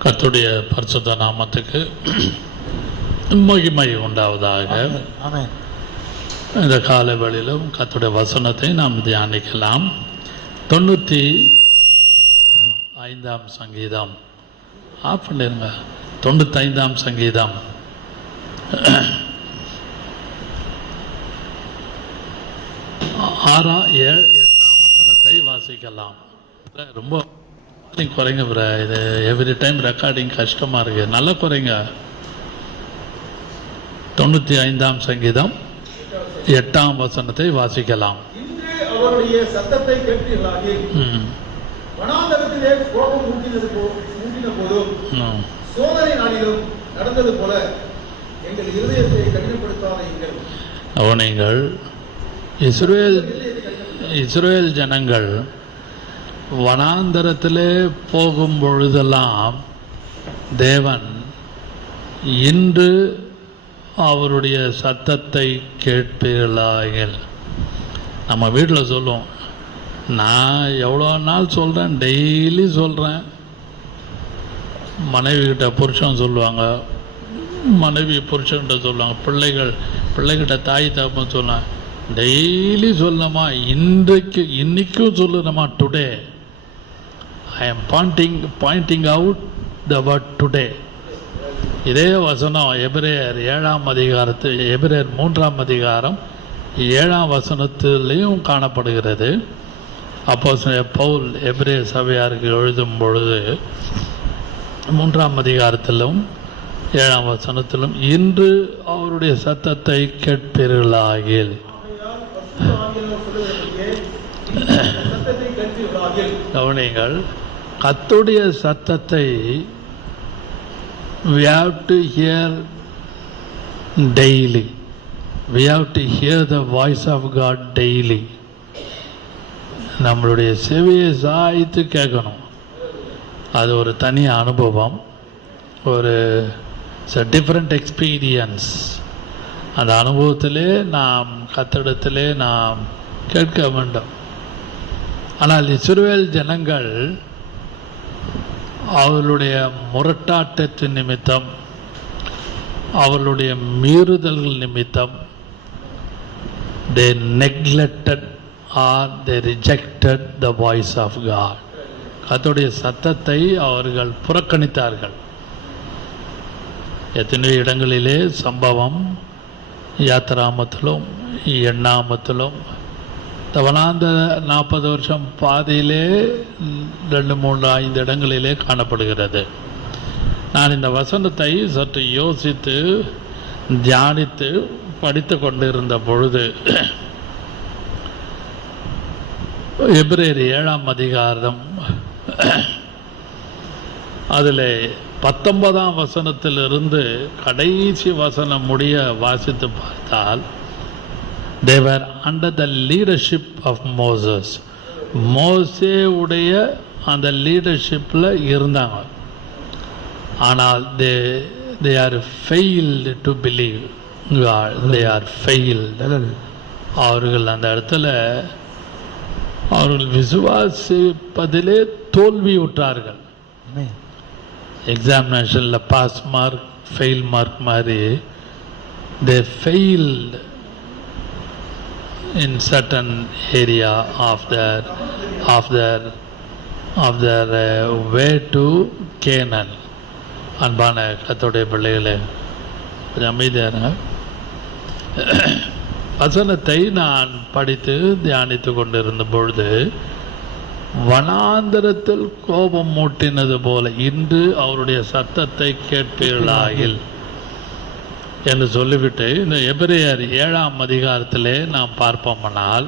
கர்த்தருடைய பரிசுத்த நாமத்துக்கு மகிமை உண்டாவதாக. இந்த காலவெளியிலும் கர்த்தருடைய வசனத்தை நாம் தியானிக்கலாம். 95ஆம் சங்கீதம் ஆஃப் பண்ணிருங்க. 95ஆம் சங்கீதம் 6, 7, 8 வசனத்தை வாசிக்கலாம். ரொம்ப குறைங்க ப்ரோ, இது எவ்ரி டைம் ரெக்கார்டிங் கஷ்டமாக இருக்குது. நல்லா குறைங்க. 95ஆம் சங்கீதம் 8ஆம் வசனத்தை வாசிக்கலாம். அவருடைய சத்தத்தை கேட்டீர்களாகில் வனாந்தரத்திலே கோபம் மூட்டின போதும் சோதனை நாளிலும் நடந்தது போல எங்கள் இருதயத்தை கடினப்படுத்தாதீர்கள். அவனீங்கள் இஸ்ரவேல் ஜனங்கள் வனாந்தரத்திலே போகும் பொழுதெல்லாம் தேவன் இன்று அவருடைய சத்தத்தை கேட்பீர்களாகில். நம்ம வீட்டில் சொல்லுவோம், நான் எவ்வளோ நாள் சொல்கிறேன், டெய்லி சொல்கிறேன். மனைவி கிட்ட புருஷன் சொல்லுவாங்க, மனைவி புருஷன்கிட்ட சொல்லுவாங்க, பிள்ளைகிட்ட தாய் தகப்பன் சொல்லுவாங்க, டெய்லி சொல்லணுமா, இன்னைக்கும் சொல்லணுமா, today I am pointing out the word today. இதே வசனம் எபிரேயர் 7ஆம் அதிகாரத்தில், எபிரேயர் 3ஆம் அதிகாரம் 7ஆம் வசனத்திலையும் காணப்படுகிறது. அப்போஸ்தலன் பவுல் எபிரேய சபையாருக்கு எழுதும் பொழுது 3ஆம் அதிகாரத்திலும் 7ஆம் வசனத்திலும் இன்று அவருடைய சத்தத்தை கேட்பீர்களாகில். கவனிங்கள், கர்த்தருடைய சத்தத்தை we have to hear daily. We have to hear the voice of God daily. நம்மளுடைய செவியை சாய்த்து கேட்கணும். அது ஒரு தனி அனுபவம், ஒரு டிஃப்ரெண்ட் எக்ஸ்பீரியன்ஸ். அந்த அனுபவத்திலே நாம் கர்த்தரிடத்திலே நாம் கேட்க வேண்டும். ஆனால் இஸ்ரவேல் ஜனங்கள் அவர்களுடைய முரட்டாட்டத்தின் நிமித்தம், அவர்களுடைய மீறுதல்கள் நிமித்தம் they neglected or they rejected the voice of God. கர்த்தருடைய சத்தத்தை அவர்கள் புறக்கணித்தார்கள். எத்தனையோ இடங்களிலே சம்பவம், யாத்திராமத்திலும் எண்ணாமத்திலும் வனாந்தர 40 வருஷம் பாதையிலே 2, 3, 5 இடங்களிலே காணப்படுகிறது. நான் இந்த வசனத்தை சற்று யோசித்து தியானித்து படித்து கொண்டிருந்த பொழுது எபிரேயர் 7ஆம் அதிகாரம் அதில் 19ஆம் வசனத்திலிருந்து கடைசி வசனம் முடிய வாசித்து பார்த்தால், they were under the leadership of Moses. மோசே உடைய அந்த லீடர்ஷிப்பில் இருந்தாங்க. ஆனால் they are failed to believe God. They are failed. அவர்கள் அந்த இடத்துல அவர்கள் விசுவாசிப்பதிலே தோல்வியுற்றார்கள். எக்ஸாமினேஷனில் பாஸ் மார்க் ஃபெயில் மார்க் மாதிரி they failed in certain area of their way to Canaan. அன்பான கர்த்தருடைய பிள்ளைகளே, அமைதியான வசனத்தை நான் படித்து தியானித்து கொண்டிருந்த பொழுது, வனாந்தரத்தில் கோபம் மூட்டினது போல இன்று அவருடைய சத்தத்தை கேட்பீர்களாகில் என்று சொல்லிவிட்டு இந்த எபிரேயர் 7ஆம் அதிகாரத்திலே நாம் பார்ப்போம்னால்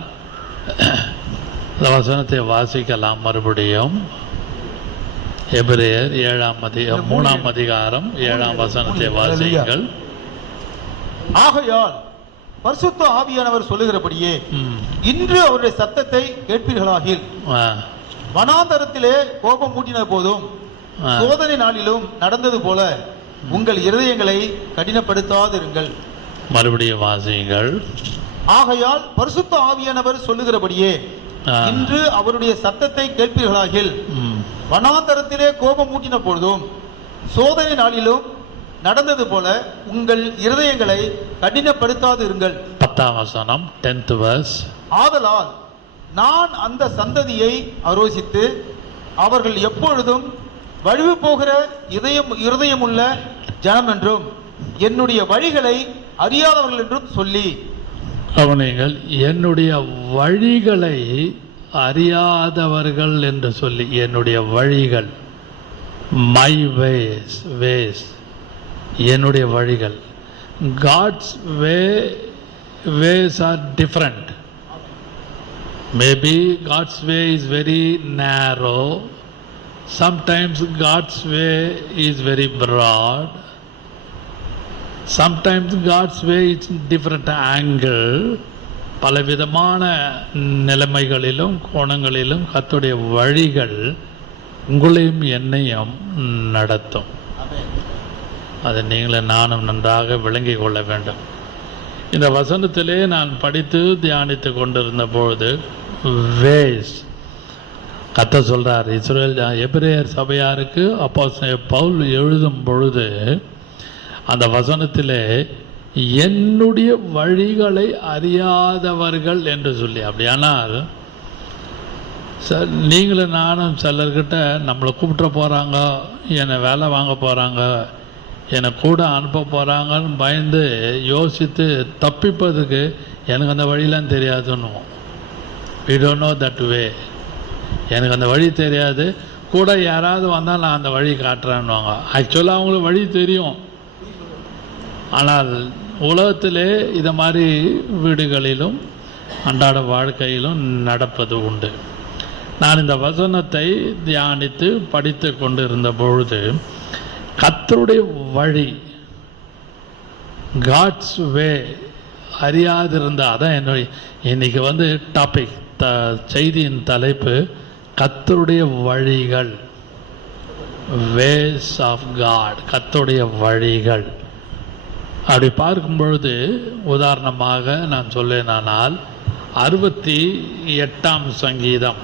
இந்த வசனத்தை வாசிக்கலாம். மறுபடியும் எபிரேயர் 3ஆம் அதிகாரம் 7ஆம் வசனத்தை வாசியுங்கள். ஆகையால் பரிசுத்த ஆவியானவர் சொல்லுகிறபடியே இன்று அவருடைய சத்தத்தை கேட்பீர்களாகில் வனாந்தரத்திலே கோபம் மூட்டின போதும் சோதனை நாளிலும் நடந்தது போல உங்கள் இருதயங்களை கடினப்படுத்தாதிருங்கள். மறுபடியும் வாசியுங்கள். ஆகையால் பரிசுத்த ஆவியானவர் சொல்லுகிறபடியே இன்று அவருடைய சத்தத்தை கேட்பீர்களாகில் வனாந்தரத்திலே கோபம் மூட்டின பொழுதும் சோதனை நாளிலும் நடந்தது போல உங்கள் இருதயங்களை கடினப்படுத்தாது இருங்கள். 10ஆம் வசனம் 10th verse. ஆதலால் நான் அந்த சந்ததியை ஆரோசித்து அவர்கள் எப்பொழுதும் வழிவு போகிற இருதயமுள்ள ஜனம் என்றும் என்னுடைய வழிகளை அறியாதவர்கள் என்றும் சொல்லி. கவனியுங்கள், என்னுடைய வழிகளை அறியாதவர்கள் என்று சொல்லி. என்னுடைய வழிகள், மை வேஸ், என்னுடைய வழிகள். God's ways are different. Maybe God's way is very narrow. Sometimes God's way is very broad. Sometimes God's way is different angle. பலவிதமான நிலைமைகளிலும் கோணங்களிலும் கர்த்தருடைய வழிகள் உங்களையும் என்னையும் நடத்தும். அதை நீங்களும் நானும் நன்றாக விளங்கிக் கொள்ள வேண்டும். இந்த வசனத்திலே நான் படித்து தியானித்து கொண்டிருந்த பொழுது வேஸ் கர்த்தர் சொல்றார், இஸ்ரவேல் எபிரேயர் சபையாருக்கு அப்போஸ்தலன் பவுல் எழுதும் பொழுது அந்த வசனத்திலே என்னுடைய வழிகளை அறியாதவர்கள் என்று சொல்லி. அப்படியானால் நீங்களும் நானும் சிலர்கிட்ட நம்மளை கூப்பிட்டு போகிறாங்க, என்னை வேலை வாங்க போகிறாங்க, என்னை கூட அனுப்ப போகிறாங்கன்னு பயந்து யோசித்து தப்பிப்பதுக்கு எனக்கு அந்த வழியெலாம் தெரியாதுன்னுவோம். we don't know that way. எனக்கு அந்த வழி தெரியாது, கூட யாராவது வந்தால் நான் அந்த வழி காட்டுறேன்னுவாங்க. ஆக்சுவலாக அவங்களுக்கு வழி தெரியும். ஆனால் உலகத்திலே இதை மாதிரி வீடுகளிலும் அன்றாட வாழ்க்கையிலும் நடப்பது உண்டு. நான் இந்த வசனத்தை தியானித்து படித்து கொண்டு இருந்த பொழுது கர்த்தருடைய வழி, காட்ஸ் வே அறியாதிருந்த, அதான் என்னுடைய இன்னைக்கு டாபிக், செய்தியின் தலைப்பு கர்த்தருடைய வழிகள், வேஸ் ஆஃப் காட், கர்த்தருடைய வழிகள். அப்படி பார்க்கும் பொழுது உதாரணமாக நான் சொல்லேனால் 68ஆம் சங்கீதம்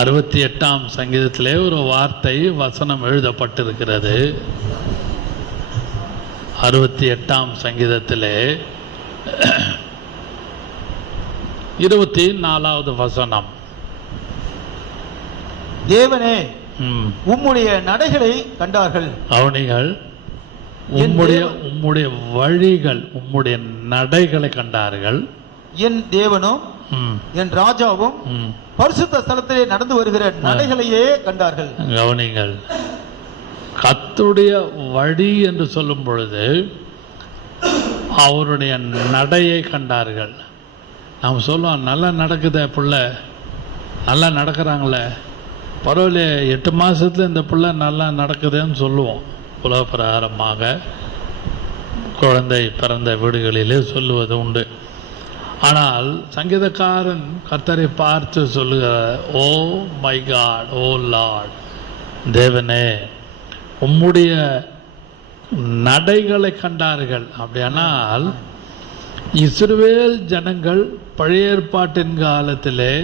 68ஆம் சங்கீதத்திலே ஒரு வார்த்தை வசனம் எழுதப்பட்டிருக்கிறது. 68ஆம் சங்கீதத்திலே 24வது வசனம். தேவனே உம்முடைய நடைகளை கண்டார்கள். அவனிகள் உம்முடைய வழிகள், உம்முடைய நடைகளை கண்டார்கள். என் தேவனும் என் ராஜாவும் பரிசுத்த ஸ்தலத்திலே நடந்து வருகிற நடைகளையே கண்டார்கள். கவனிங்கள், கர்த்தருடைய வழி என்று சொல்லும் பொழுது அவருடைய நடையை கண்டார்கள். நாம் சொல்லுவோம், நல்லா நடக்குதே பிள்ளை, நல்லா நடக்கிறாங்களே, பரவாயில்ல, 8 மாதத்தில் இந்த பிள்ளை நல்லா நடக்குதுன்னு சொல்லுவோம். உலக பிரகாரமாக குழந்தை பிறந்த வீடுகளிலே சொல்லுவது உண்டு. ஆனால் சங்கீதக்காரன் கர்த்தரை பார்த்து சொல்லுகிறார், oh my God, oh Lord, தேவனே உம்முடைய நடைகளை கண்டார்கள். அப்படியானால் இஸ்ரவேல் ஜனங்கள் பழைய ஏற்பாட்டின் காலத்திலே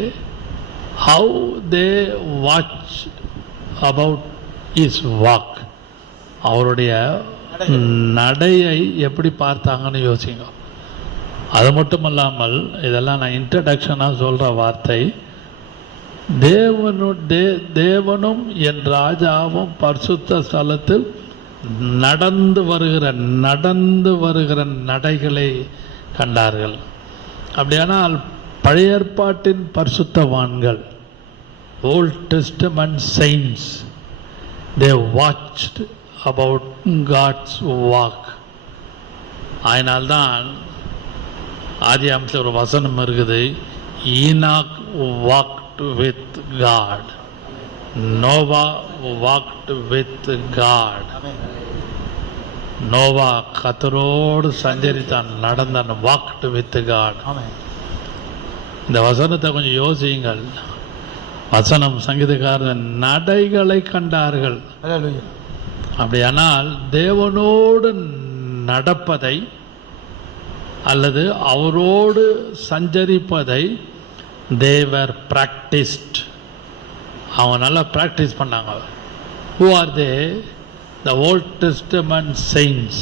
how they watch about his walk, அவருடைய நடையை எப்படி பார்த்தாங்கன்னு யோசிங்க. அது மட்டுமல்லாமல், இதெல்லாம் நான் இன்ட்ரடக்ஷனாக சொல்கிற வார்த்தை, தேவனும் என் ராஜாவும் பரிசுத்த ஸ்தலத்தில் நடந்து வருகிற நடைகளை கண்டார்கள். அப்படியானால் பழைய ஏற்பாட்டின் பரிசுத்தவான்கள், old testament saints, they watched about God's walk. அதனால்தான் ஆதியாகமத்தில் ஒரு வசனம் இருக்குது, Enoch walked with God, Noah walked with God. நோவா கர்த்தரோடு சஞ்சரித்தான், நடந்தான், walked with God. இந்த வசனத்தை கொஞ்சம் யோசியுங்கள். வசனம் சங்கீதக்காரன் நடைகளை கண்டார்கள். அப்படியானால் தேவனோடு நடப்பதை அல்லது அவரோடு சஞ்சரிப்பதை they were practiced. அவங்க நல்லா ப்ராக்டிஸ் பண்ணாங்க. Who are they? The Old Testament saints.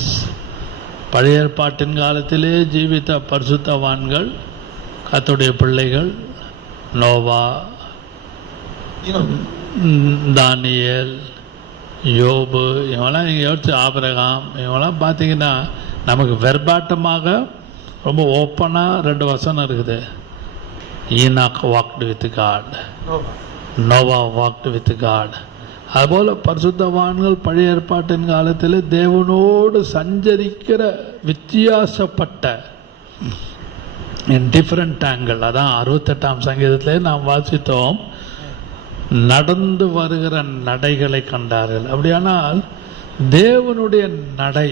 பழைய ஏற்பாட்டின் காலத்திலே ஜீவித்த பரிசுத்தவான்கள், கர்த்தருடைய பிள்ளைகள், நோவா, தானியேல், யோபு, இவங்கெல்லாம் நீங்கள் யோசிச்சு, ஆபிரகாம், இவங்கெல்லாம் பார்த்தீங்கன்னா நமக்கு வெர்பாட்டமாக ரொம்ப ஓப்பனாக 2 வசனம் இருக்குது. ஈனாக் வாக்டு வித் காட், நோவா வாக்டு வித் காட். அதுபோல் பரிசுத்தவான்கள் பழைய ஏற்பாட்டின் காலத்தில் தேவனோடு சஞ்சரிக்கிற வித்தியாசப்பட்ட டிஃப்ரெண்ட் ஆங்கிள். அதான் 68ஆம் சங்கீதத்திலே நாம் வாசித்தோம், நடந்து வருகிற நடைகளை கண்டார்கள். அப்படியானால் தேவனுடைய நடை,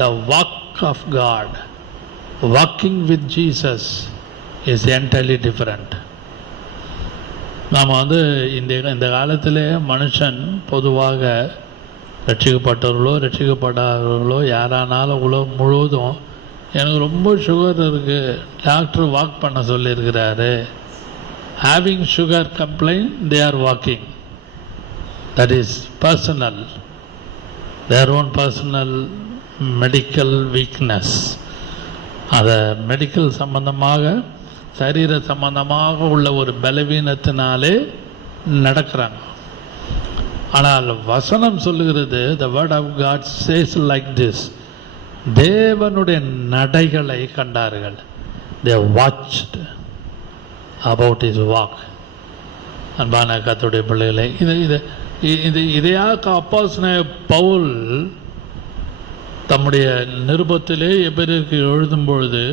the walk of God, walking with Jesus is entirely different. நாம் இந்த காலத்தில் மனுஷன் பொதுவாக ரட்சிக்கப்பட்டவர்களோ ரட்சிக்கப்படாதவர்களோ யாரானாலும் உலகம் முழுவதும் எனக்கு ரொம்ப சுகர் இருக்குது, டாக்டர் வாக் பண்ண சொல்லியிருக்கிறாரு. Having sugar complaint, they are walking. That is personal, their own personal medical weakness. அதை மெடிக்கல் சம்பந்தமாக, சரீர சம்பந்தமாக உள்ள ஒரு பலவீனத்தினாலே நடக்கிறாங்க. ஆனால் வசனம் சொல்லுகிறது, the word of God says like this, தேவனுடைய நடைகளை கண்டார்கள். They watched about his walk. அன்பான கர்த்தருடைய பிள்ளைகளை, இதையாக அப்போஸ்தலனாகிய பவுல் தம்முடைய நிருபத்திலே எபிரேயருக்கு எழுதும் பொழுது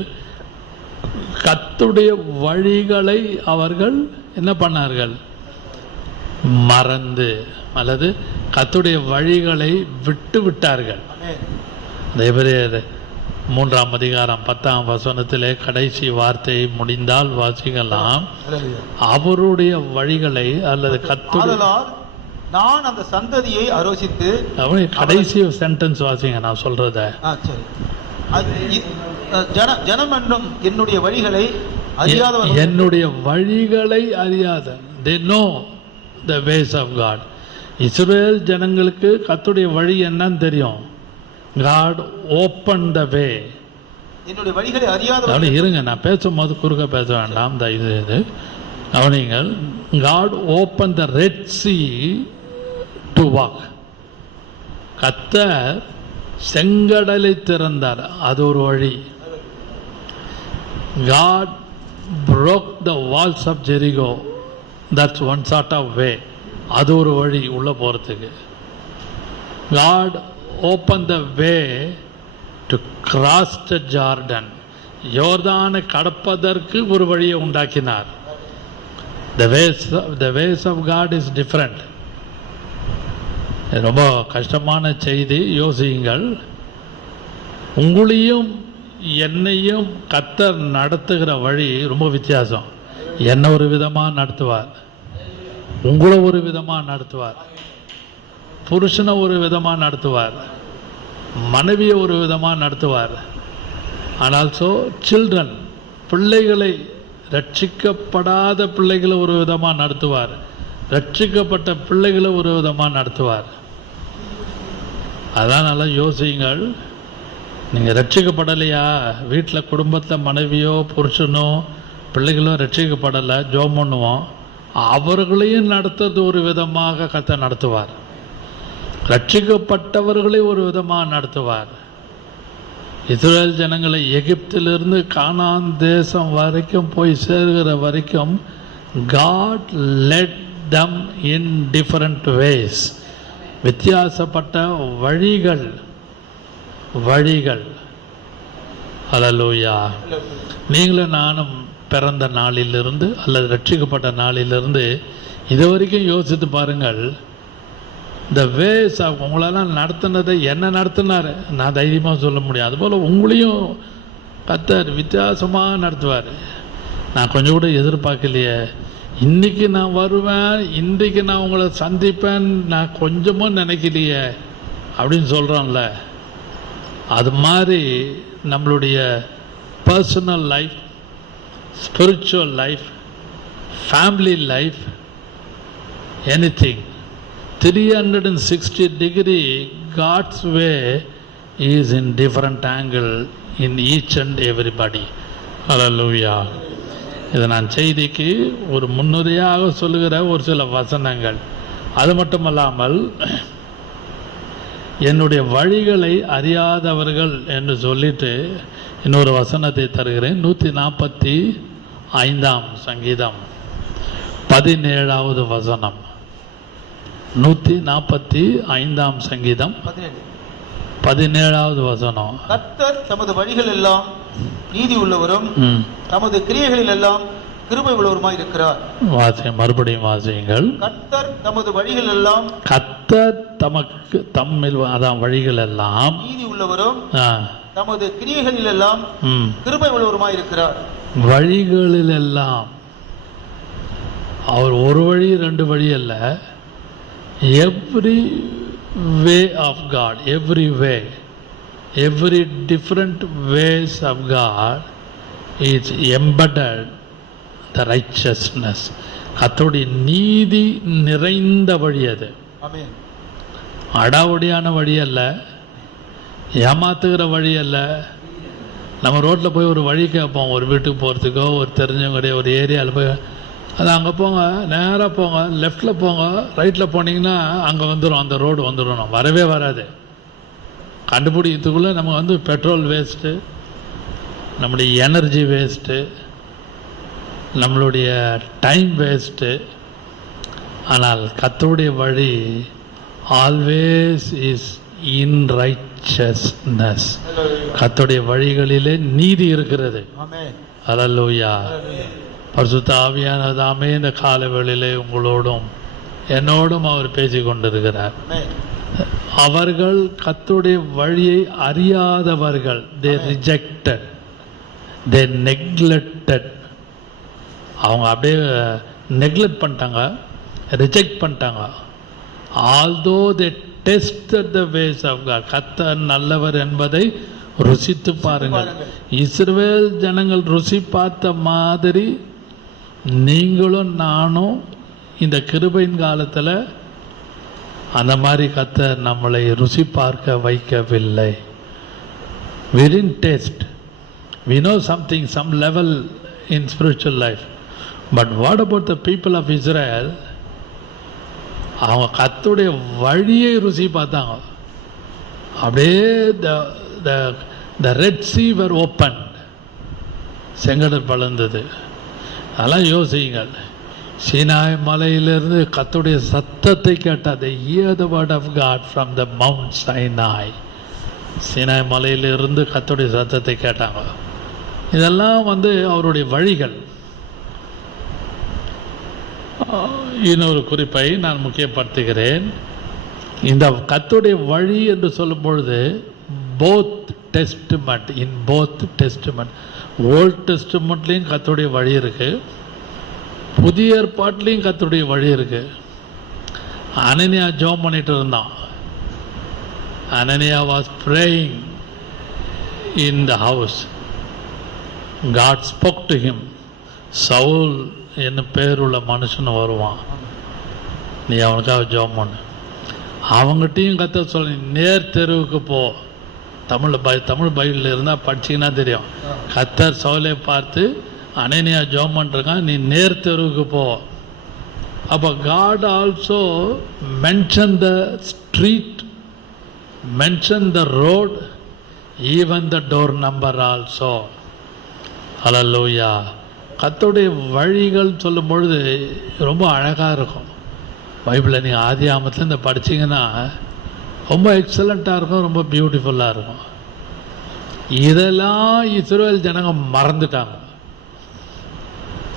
கர்த்தருடைய வழிகளை அவர்கள் என்ன பண்ணார்கள்? மறந்து, அல்லது கர்த்தருடைய வழிகளை விட்டு விட்டார்கள். எபிரேயர் 3ஆம் அதிகாரம் 10ஆம் வசனத்திலே கடைசி வார்த்தையை முடிந்தால் வாசிக்கலாம். அவருடைய வழிகளை, அல்லது கர்த்தருடைய, நான் அந்த சந்ததியை ஆலோசித்து, கடைசி சென்டென்ஸ் வாசிங்க நான் சொல்றத. ஜனம் என்னும் என்னுடைய வழிகளை அறியாத, என்னுடைய வழிகளை அறியாத, they know the ways of God. இஸ்ரவேல் ஜனங்களுக்கு கர்த்தருடைய வழி என்னன்னு தெரியும். God opened the way. என்னுடைய வழிகளை அறியாத, இருங்க நான் பேசும்போது குறுக்க பேச வேண்டாம். இது அவனிங்கள், God opened the Red Sea to walk. கர்த்தர் செங்கடலை திறந்தார், அது ஒரு வழி. God broke the walls of Jericho, that's one sort of way, அது ஒரு வழி உள்ள போறதுக்கு. God opened the way to cross the Jordan, யோர்தானை கடப்பதற்கு ஒரு வழியை உண்டாக்கினார். The ways of God is different. ரொம்ப கஷ்டமான செய்தி. யோசியுங்கள், உங்களையும் என்னையும் கர்த்தர் நடத்துகிற வழி ரொம்ப வித்தியாசம். என்ன ஒரு விதமாக நடத்துவார், உங்களை ஒரு விதமாக நடத்துவார், புருஷனை ஒரு விதமாக நடத்துவார், மனைவியை ஒரு விதமாக நடத்துவார். ஆனால் சில்ட்ரன், பிள்ளைகளை, ரட்சிக்கப்படாத பிள்ளைகளை ஒரு விதமாக நடத்துவார், ரட்சிக்கப்பட்ட பிள்ளைகளை ஒரு விதமாக நடத்துவார். அதான் நல்லா யோசியுங்கள். நீங்கள் ரட்சிக்கப்படலையா, வீட்டில் குடும்பத்தில் மனைவியோ புருஷனோ பிள்ளைகளோ ரட்சிக்கப்படலை, ஜோம் பண்ணுவோம், அவர்களையும் நடத்துறது ஒரு விதமாக கர்த்தர் நடத்துவார், ரட்சிக்கப்பட்டவர்களை ஒரு விதமாக நடத்துவார். இஸ்ரவேல் ஜனங்களை எகிப்திலிருந்து கானான் தேசம் வரைக்கும் போய் சேர்கிற வரைக்கும் God led them in different ways. வித்தியாசப்பட்ட வழிகள். ஹல்லேலூயா. நீங்களும் நானும் பிறந்த நாளிலிருந்து அல்லது ரட்சிக்கப்பட்ட நாளிலிருந்து இது வரைக்கும் யோசித்து பாருங்கள். இந்த வேஸ் உங்களெல்லாம் நடத்தினதை என்ன நடத்தினார் நான் தைரியமாக சொல்ல முடியும். அதுபோல் உங்களையும் கர்த்தர் வித்தியாசமாக நடத்துவார். நான் கொஞ்சம் கூட எதிர்பார்க்கலையே, இன்றைக்கி நான் வருவேன், இன்றைக்கு நான் உங்களை சந்திப்பேன், நான் கொஞ்சமும் நினைக்கலையே அப்படின்னு சொல்கிறோம்ல. அது மாதிரி நம்மளுடைய personal life, spiritual life, family life, anything. 360 degree God's way is in different angle in each and everybody. Hallelujah. இதை நான் செய்திக்கு ஒரு முன்னுரையாக சொல்லுகிற ஒரு சில வசனங்கள். அது மட்டுமல்லாமல் என்னுடைய வழிகளை அறியாதவர்கள் என்று சொல்லிட்டு இன்னொரு வசனத்தை தருகிறேன். 145 சங்கீதம் 17வது வசனம். 145 சங்கீதம் 17வது வசனம். கர்த்தர் தமது வழிகள் எல்லாம் நீதி உள்ளவரும் தமது கிரியைகளில் எல்லாம் கிருபை உள்ளவருமாய் இருக்கிறார். மறுபடியும் வாசியுங்கள். கர்த்தர் தமது வழிகள் எல்லாம், கர்த்தர் தமக்கு தம்மில் அதான் வழிகள் எல்லாம் நீதி உள்ளவரும் தமது கிரியைகளில் எல்லாம் கிருபை உள்ளவருமாய் இருக்கிறார். வழிகளில் எல்லாம் அவர் ஒரு வழி ரெண்டு வழி அல்ல, every way of God, every way, every different ways of God is embedded the righteousness. கர்த்தருடைய நீதி நிறைந்த வழி அது. அடாவடியான வழி அல்ல, ஏமாத்துகிற வழி அல்ல. நம்ம ரோட்டில் போய் ஒரு வழி கேட்போம், ஒரு வீட்டுக்கு போகிறதுக்கோ, ஒரு தெரிஞ்சவங்களுடைய ஒரு ஏரியாவில் போய், அது அங்கே போங்க, நேராக போங்க, லெஃப்டில் போங்க, ரைட்டில் போனீங்கன்னா அங்கே வந்துடும், அந்த ரோடு வந்துடும். வரவே வராது. கண்டுபிடிக்கிறதுக்குள்ளே நம்ம வந்து பெட்ரோல் வேஸ்ட்டு, நம்முடைய எனர்ஜி வேஸ்ட்டு, நம்மளுடைய டைம் வேஸ்ட்டு. ஆனால் கர்த்தருடைய வழி ஆல்வேஸ் இஸ் இன் ரைச்சஸ்னஸ். கர்த்தருடைய வழிகளிலே நீதி இருக்கிறது. ஹல்லேலூயா. பரிசுத்த ஆவியானவரே இந்த காலவேளையிலே உங்களோடும் என்னோடும் அவர் பேசிக் கொண்டிருக்கிறார். அவர்கள் கர்த்தருடைய வழியை அறியாதவர்கள். they rejected, they neglected. அவங்க அப்படியே நெக்லெக்ட் பண்ணிட்டாங்க, ரிஜெக்ட் பண்ணிட்டாங்க. although they tested the ways of God, கர்த்தர் நல்லவர் என்பதை ருசித்து பாருங்கள். இஸ்ரவேல் ஜனங்கள் ருசி பார்த்த மாதிரி நீங்களும் நானும் இந்த கிருபையின் காலத்தில் அந்த மாதிரி கர்த்தர் நம்மளை ருசி பார்க்க வைக்கவில்லை. we didn't taste, we know something, some level in spiritual life, but what about the people of Israel? அவங்க கர்த்தருடைய வழியை ருசி பார்த்தாங்க. அப்படியே the Red Sea were opened, செங்கடல் பலர்ந்தது. அதெல்லாம் யோசியுங்கள். சீனாய் மலையிலிருந்து கர்த்தருடைய சத்தத்தை கேட்டால், they hear the word of God from the Mount Sinai. Sinai மலையிலிருந்து கர்த்தருடைய சத்தத்தை கேட்டாங்க. இதெல்லாம் வந்து அவருடைய வழிகள். இன்னொரு குறிப்பை நான் முக்கியப்படுத்துகிறேன். இந்த கர்த்தருடைய வழி என்று சொல்லும் பொழுது both testament, in both testament, old டெஸ்ட்மெண்ட்லேயும் கர்த்தருடைய வழி இருக்கு, புதிய ஏற்பாட்டிலையும் கர்த்தருடைய வழி இருக்கு. அனனியா ஜெபம் பண்ணிட்டு இருந்தான். அனனியா was praying in the house. God spoke to him. சவுல் என்ன பேருள்ள மனுஷன் வருவான், நீ அவனுக்காக ஜெபம் பண்ணு. அவங்ககிட்டையும் கர்த்தர் சொல்லி, நேர் தெருவுக்கு போ. தமிழ் பைபிளில் இருந்தால் படிச்சிங்கன்னா தெரியும். கர்த்தர் சவுலை பார்த்து, அனனியா ஜெபம் பண்ணிருக்கான், நீ நேர் தெருவுக்கு போ. அப்போ God also mentioned the street, mentioned the road, even the door number also. ஹல்லேலூயா. கர்த்தருடைய வழிகள் சொல்லும் பொழுது ரொம்ப அழகாக இருக்கும். பைபிளில் நீங்கள் ஆதி ஆமத்தில் இந்த படிச்சிங்கன்னா ரொம்ப எக்ஸலண்ட்டாக இருக்கும், ரொம்ப பியூட்டிஃபுல்லாக இருக்கும். இதெல்லாம் இஸ்ரவேல் ஜனங்க மறந்துட்டாங்க.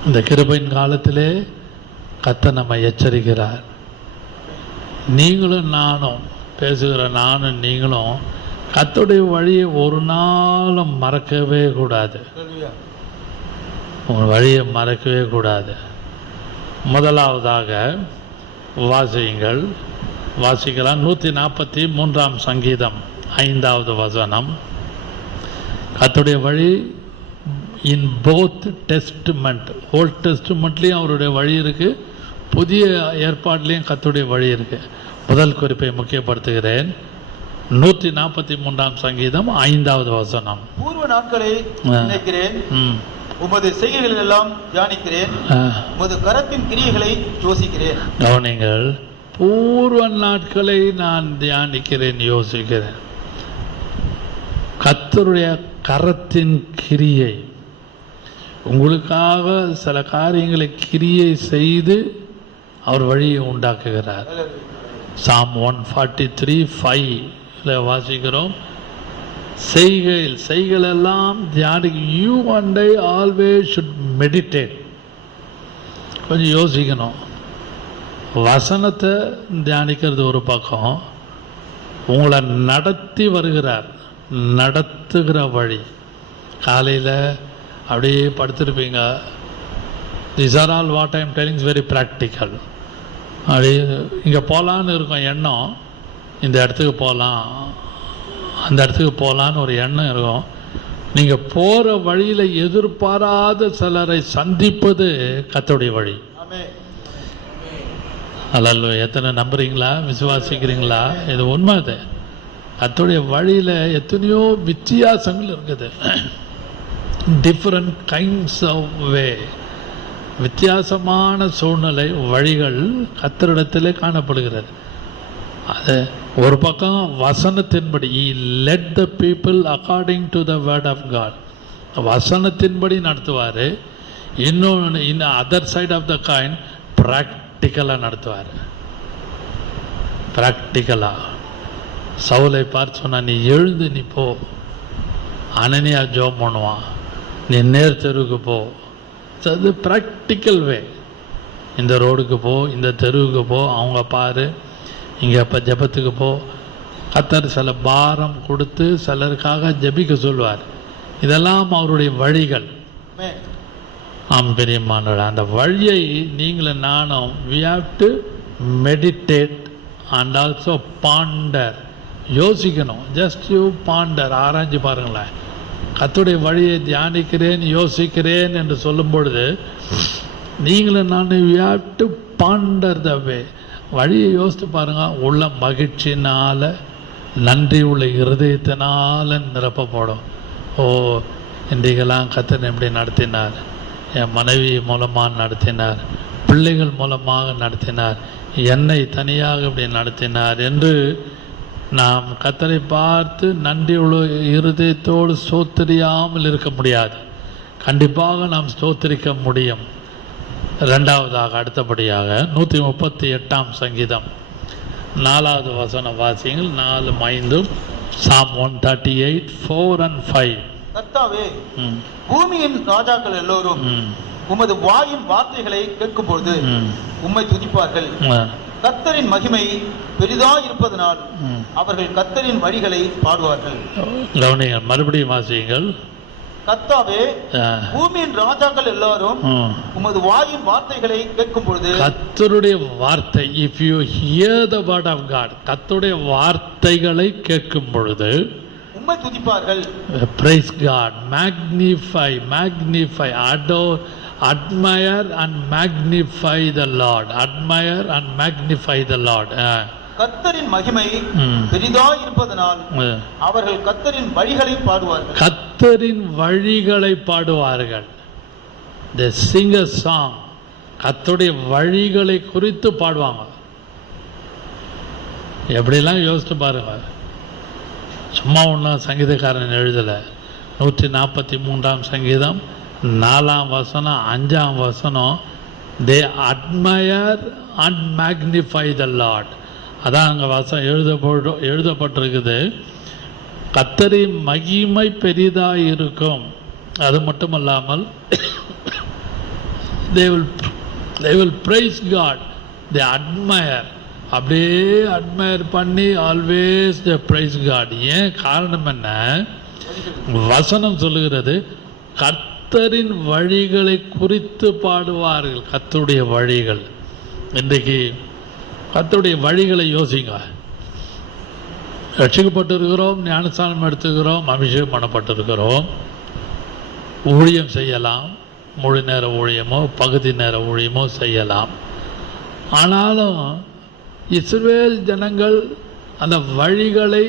இந்த கிருபையின் காலத்திலே கர்த்தர் நம்ம எச்சரிக்கிறார். நீங்களும் நானும் பேசுகிற நானும் நீங்களும் கர்த்தருடைய வழியை ஒரு நாளும் மறக்கவே கூடாது. உங்கள் வழியை மறக்கவே கூடாது. முதலாவதாக வாசிக்கலாம். 143 சங்கீதம் 5வது வசனம். கர்த்தருடைய வழி இன் போத் டெஸ்ட்மெண்ட், ஓல்ட் டெஸ்ட்மெண்ட்லேயும் அவருடைய வழி இருக்குது, புதிய ஏற்பாட்லேயும் கர்த்தருடைய வழி இருக்குது. முதல் குறிப்பை முக்கியப்படுத்துகிறேன். 143 சங்கீதம் 5வது வசனம். பூர்வ நாட்களை நினைக்கிறேன், உமது செய்கைகள் எல்லாம் தியானிக்கிறேன், உமது கரத்தின் கிரியைகளை யோசிக்கிறேன். கவனிங்கள், பூர்வ நாட்களை நான் தியானிக்கிறேன், யோசிக்கிறேன். கர்த்தருடைய கரத்தின் கிரியை, உங்களுக்காக சில காரியங்களை கிரியை செய்து அவர் வழியை உண்டாக்குகிறார். சாம் 143:5 வாசிக்கிறோம். செய்கள் எல்லாம் தியானிக்க. You and I always should meditate. கொஞ்சம் யோசிக்கணும். வசனத்தை தியானிக்கிறது ஒரு பக்கம், உங்களை நடத்தி வருகிறார், நடத்துகிற வழி. காலையில் அப்படியே படுத்திருப்பீங்க. This are all what I am telling is very practical. அப்படியே இங்கே போகலான்னு இருக்கும் எண்ணம், இந்த இடத்துக்கு போகலாம், அந்த இடத்துக்கு போகலான்னு ஒரு எண்ணம் இருக்கும். நீங்கள் போகிற வழியில் எதிர்பாராத சிலரை சந்திப்பது கர்த்தருடைய வழி. அல்ல, எத்தனை நம்புறீங்களா, விசுவாசிக்கிறீங்களா? இது உண்மை. அது கர்த்தருடைய வழியில் எத்தனையோ வித்தியாசங்கள் இருக்குது. டிஃப்ரெண்ட் கைண்ட்ஸ் ஆஃப் வே, வித்தியாசமான சூழ்நிலை வழிகள் கர்த்தரிடத்திலே காணப்படுகிறது. அது ஒரு பக்கம் வசனத்தின்படி, he led the people according to the word of God, வசனத்தின்படி நடத்துவார். இன்னொன்று, in other side of the coin, ப்ராக்டிக்கலாக நடத்துவார். ப்ராக்டிக்கலாக சவுலை பார்த்து சொன்னா, நீ எழுந்து நீ போ, அனனியா ஜோம் பண்ணுவான், நீ நேர் தெருவுக்கு போ. அது ப்ராக்டிக்கல் வே. இந்த ரோடுக்கு போ, இந்த தெருவுக்கு போ, அவங்க பாரு, இங்கே இப்போ ஜபத்துக்கு போ. கர்த்தர் சில பாரம் கொடுத்து சிலருக்காக ஜபிக்க சொல்வார். இதெல்லாம் அவருடைய வழிகள். ஆம் பெரியமானோட அந்த வழியை நீங்களும் நானும் we have to meditate and also ponder. யோசிக்கணும். ஜஸ்ட் யூ பாண்டர், ஆராய்ச்சி பாருங்களேன். கர்த்தருடைய வழியை தியானிக்கிறேன், யோசிக்கிறேன் என்று சொல்லும் பொழுது நீங்களும் நான் we have to ponder the way. வழியை யோசித்து பாருங்க. உள்ள மகிழ்ச்சினால், நன்றி உள்ள இருதயத்தினால் நிரப்பப்படும். ஓ, இன்றைக்கெல்லாம் கர்த்தர் எப்படி நடத்தினார், என் மனைவி மூலமாக நடத்தினார், பிள்ளைகள் மூலமாக நடத்தினார், என்னை தனியாக இப்படி நடத்தினார் என்று நாம் கர்த்தரை பார்த்து நன்றி உள்ள இருதயத்தோடு ஸ்தோத்திரியாமல் இருக்க முடியாது. கண்டிப்பாக நாம் ஸ்தோத்திரிக்க முடியும். ரெண்டாவதாக, அடுத்தபடியாக 138 சங்கீதம் 4வது வசனம் வாசியுங்கள். 4-5. சாம் 138:4 and 5. கர்த்தாவே, பூமியின் ராஜாக்கள் எல்லோரும் உமது வாயின் வார்த்தைகளை கேட்கும் பொழுது உம்மை துதிப்பார்கள். கர்த்தரின் மகிமை பெரிதாய் இருப்பதனால் அவர்கள் கர்த்தரின் வழிகளை பாடுவார்கள். கவனிங்கள், மறுபடியும் வாசியுங்கள். கர்த்தாவே, பூமியின் ராஜாக்கள் எல்லாரும் உமது வாயின் வார்த்தைகளை கேட்கும் பொழுது. கர்த்தருடைய வார்த்தை, if you hear the word of God, கர்த்தருடைய வார்த்தைகளை கேட்கும் பொழுது உம்மை துதிப்பார்கள். Praise God, magnify, adore, admire and magnify the Lord. Admire and magnify the Lord. கர்த்தரின் மகிமை பெரிதாய் இருப்பதனால் அவர்கள் கர்த்தரின் வழிகளை பாடுவார்கள். கர்த்தரின் வழிகளை பாடுவார்கள். They sing a song. கர்த்தருடைய வழிகளை குறித்து பாடுவாங்க. எப்படிலாம் யோசித்து பாருங்க. சும்மா ஒன்றும் சங்கீதக்காரன் எழுதலை. 143 சங்கீதம் 4ஆம் வசனம் 5ஆம் வசனம், they admire and magnify the Lord. அதான் அங்கே வசனம் எழுதப்பட்டிருக்குது. கர்த்தரின் மகிமை பெரிதாக இருக்கும். அது மட்டும் இல்லாமல் they will praise God, they admire. அப்படியே அட்மயர் பண்ணி ஆல்வேஸ் they praise God. ஏன் காரணம் என்ன? வசனம் சொல்லுகிறது, கர்த்தரின் வழிகளை குறித்து பாடுவார்கள். கர்த்தருடைய வழிகள். இன்றைக்கு கர்த்தருடைய வழிகளை யோசிங்க. ரட்சிக்கப்பட்டிருக்கிறோம், ஞானஸ்நானம் எடுத்துக்கிறோம், அபிஷேகம் பண்ணப்பட்டிருக்கிறோம். ஊழியம் செய்யலாம், முழு நேர ஊழியமோ பகுதி நேர ஊழியமோ செய்யலாம். ஆனாலும் இஸ்ரவேல் ஜனங்கள் அந்த வழிகளை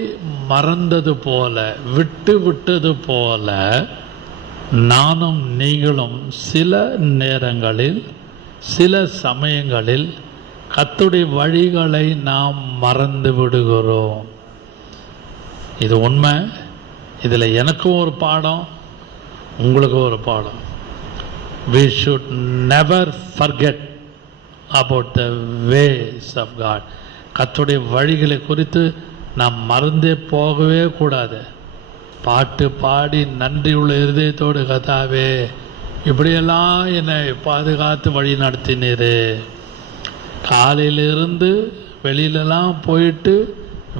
மறந்தது போல, விட்டு விட்டது போல, நானும் நீங்களும் சில நேரங்களில் சில சமயங்களில் கர்த்தருடைய வழிகளை நாம் மறந்து விடுகிறோம். இது உண்மை. இதில் எனக்கும் ஒரு பாடம், உங்களுக்கும் ஒரு பாடம். We should never forget about the ways of God. கர்த்தருடைய வழிகளை குறித்து நாம் மறந்தே போகவே கூடாது. பாட்டு பாடி நன்றியுள்ள இருதயத்தோடு, கர்த்தாவே இப்படியெல்லாம் என்னை பாதுகாத்து வழி நடத்தினீரு, காலையிலிருந்து வெளியிலலாம் போயிட்டு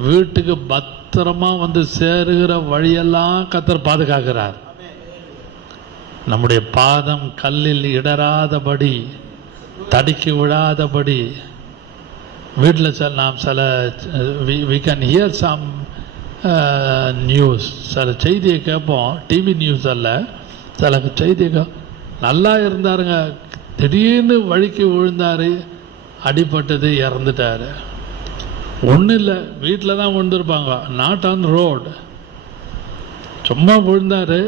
வீட்டுக்கு பத்திரமா வந்து சேருகிற வழியெல்லாம் கர்த்தர் பாதுகாக்கிறார். நம்முடைய பாதம் கல்லில் இடராதபடி, தடுக்கி விடாதபடி. வீட்டில் நாம் சில we can hear some news, சில செய்தியை கேட்போம். டிவி நியூஸ் அல்ல, சில செய்தியை நல்லா இருந்தாருங்க, திடீர்னு வழிக்கு விழுந்தார், அடிபட்டது, இறந்துட்டார். ஒன்றும் இல்லை, வீட்டில் தான் விழுந்திருப்பாங்க, நாட் ஆன் ரோடு. சும்மா விழுந்தார்,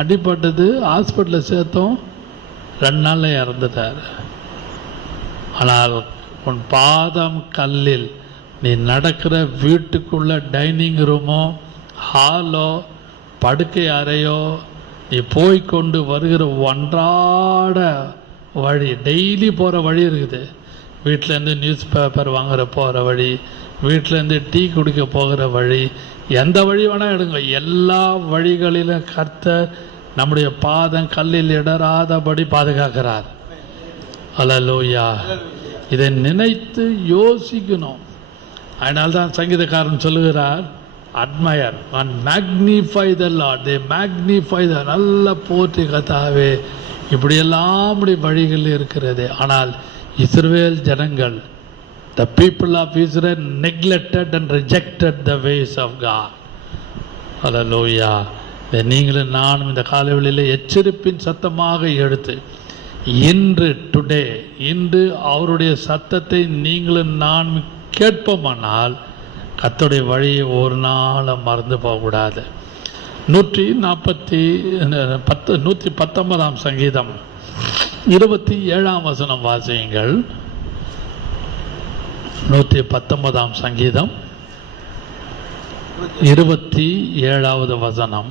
அடிபட்டது, ஹாஸ்பிட்டலில் சேர்த்தோம், 2 நாளில் இறந்துட்டார். ஆனால் உன் பாதம் கல்லில் நீ நடக்கிற வீட்டுக்குள்ள டைனிங் ரூமோ ஹாலோ படுக்கை அறையோ நீ போய்கொண்டு வருகிற ஒன்றாட வழி, டெய்லி போகிற வழி இருக்குது. வீட்டிலேருந்து நியூஸ் பேப்பர் வாங்குற போகிற வழி, வீட்டிலேருந்து டீ குடிக்க போகிற வழி, எந்த வழி வேணால் எடுங்க, எல்லா வழிகளிலும் கர்த்தர் நம்முடைய பாதம் கல்லில் இடராதபடி பாதுகாக்கிறார். அல்லேலூயா. இதை நினைத்து யோசிக்கணும். அதனால்தான் சங்கீதக்காரன் சொல்லுகிறார், admire and magnify the Lord. They magnify the, நல்ல போற்றி கர்த்தாவே இப்படியெல்லாம் வழிகள் இருக்கிறது. ஆனால் இஸ்ரவேல் ஜனங்கள், the people of Israel neglected and rejected the ways of God. Hallelujah. இதை நீங்களும் நானும் இந்த காலைவெளியில் எச்சரிப்பின் சத்தமாக எடுத்து, இன்று அவருடைய சத்தத்தை நீங்களும் நான் கேட்போமானால் கர்த்தருடைய வழியை ஒரு நாள் மறந்து போகக்கூடாது. 119 சங்கீதம் 27 வசனம் வாசியுங்கள். 119 சங்கீதம் 27 வசனம்.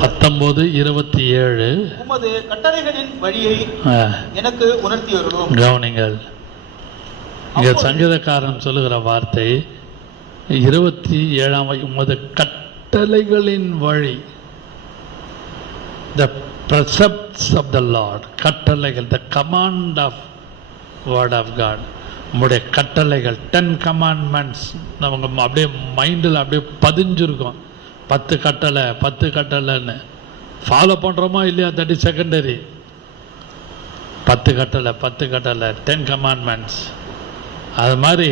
19:27. உமது கட்டளைகளின் வழியை எனக்கு உணர்த்தி அருளும். கவனிங்கள், இங்க சங்கீதக்காரன் சொல்லுகிற வார்த்தை 27. உமது கட்டளைகளின் வழி, the precepts of the Lord, கட்டளைகள், the command of word of God. உங்களுடைய கட்டளைகள் 10 commandments நமக்கு அப்படியே மைண்டில் அப்படியே பதிஞ்சிருக்கும். 10 கட்டளைன்னு ஃபாலோ பண்ணுறோமா இல்லையா, தட் இஸ் செகண்டரி. 10 கட்டளை 10 commandments. அது மாதிரி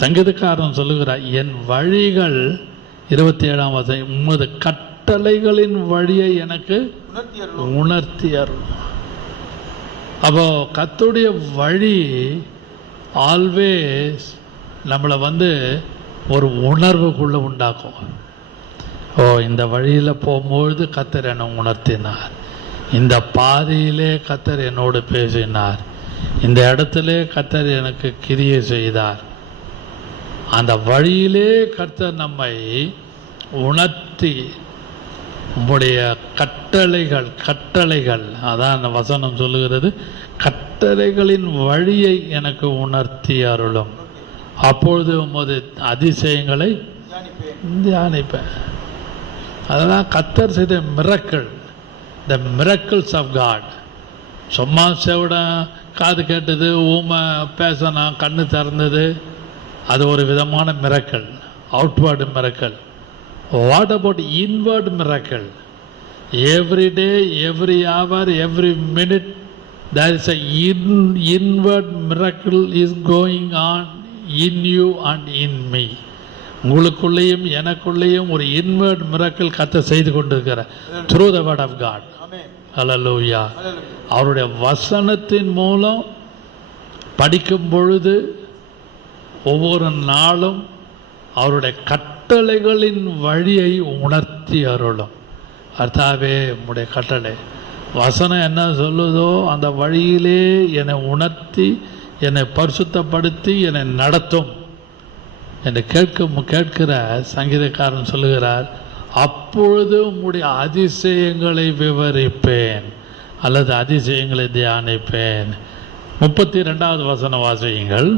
சங்கீதக்காரன் சொல்லுகிறார், என் வழிகள் 27 வசனம், உமது கட்டளைகளின் வழியை எனக்கு உணர்த்தி அருளும். அப்போ கர்த்தருடைய வழி ஆல்வேஸ் நம்மளை ஒரு உணர்வுக்குள்ளே உண்டாக்கும். ஓ, இந்த வழியில் போகும்பொழுது கர்த்தர் என்னை உணர்த்தினார், இந்த பாதையிலே கர்த்தர் என்னோடு பேசினார், இந்த இடத்துல கர்த்தர் எனக்கு கிரியை செய்தார். அந்த வழியிலே கர்த்தர் நம்மை உணர்த்தி, உம்முடைய கட்டளைகள் அதான் அந்த வசனம் சொல்லுகிறது, கட்டளைகளின் வழியை எனக்கு உணர்த்தி அருளும், அப்பொழுது உமது அதிசயங்களை தியானிப்பேன். அதெல்லாம் கர்த்தர் செய்த miracle, the miracles of God. சும்மா செவிட காது கேட்டது, ஊமை பேசினா கண்ணு திறந்தது, அது ஒரு விதமான miracle, outward miracle. What about inward miracle? Every day, every hour, every minute there is a inward miracle is going on in you and in me. உங்களுக்குள்ளேயும் எனக்குள்ளேயும் ஒரு இன்வெர்ட் மிராக்கிள் கத்த செய்து கொண்டிருக்கிறார் through the word of God. Hallelujah. அவருடைய வசனத்தின் மூலம் படிக்கும் பொழுது ஒவ்வொரு நாளும் அவருடைய கட்டளைகளின் வழியை உணர்த்தி அருளும். கர்த்தாவே உம்முடைய கட்டளை வசனம் என்ன சொல்லுதோ அந்த வழியிலே என்னை உணர்த்தி என்னை பரிசுத்தப்படுத்தி என்னை நடத்தும் என்று கேட்கிற சங்கீதக்காரன் சொல்லுகிறார், அப்பொழுது உம்முடைய அதிசயங்களை விவரிப்பேன் அல்லது அதிசயங்களை தியானிப்பேன். 32வது வசனம் வாசியுங்கள்.